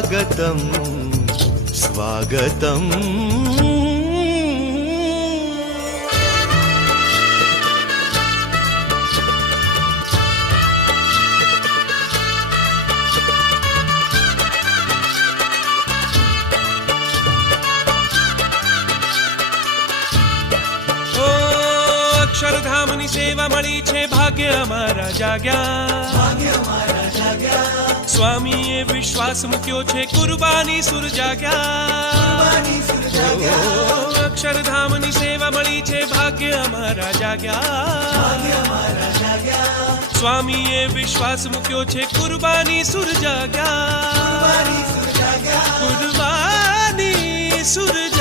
स्वागतम स्वागतम। અક્ષરધામની સેવા મળી છે, ભાગ્ય અમારા જાગ્યા, સ્વામીએ વિશ્વાસ મૂક્યો છે, કુરબાની સુર જાગ્યા। અક્ષરધામની સેવા મળી છે, ભાગ્ય અમારા જાગ્યા, સ્વામીએ વિશ્વાસ મૂક્યો છે, કુરબાની સુર જાગ્યા, કુરબાની સુર જાગ્યા।